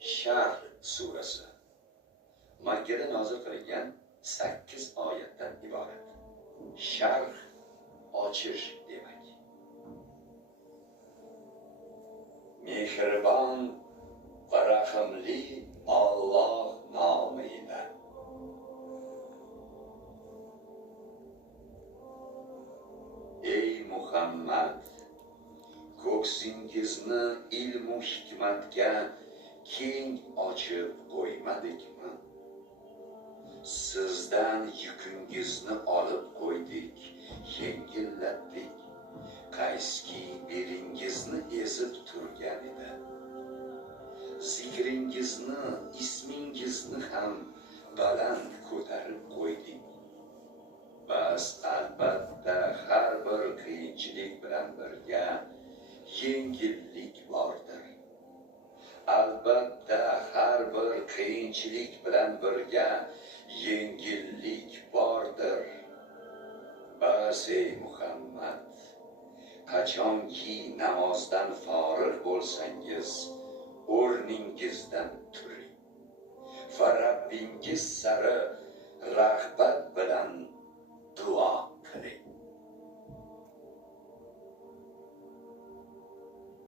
Sharh surasi Makkada nozil qilingan 8 oyatdan iborat. Sharh ochish demak. Mehribon va rahimli Alloh nomidan. Ey Muhammad, ko'ksingizni ilmu hikmatga keng ochib qo'ymadikmi? Sizdan yukingizni olib qo'ydik, yengillatdik. Qayski beringizni ezib turgan edi. Zikringizni, ismingizni ham baland ko'tarib qo'ydik. Bas albatta har bir qiyinchilik bilan birga yengillik bordir. Albatta har bir qiyinchilik bilan birga yengillik bordir. Bas ey Muhammad, qachonki namozdan forig' bo'lsangiz, o'rningizdan turing va Rabbingiz sari rag'bat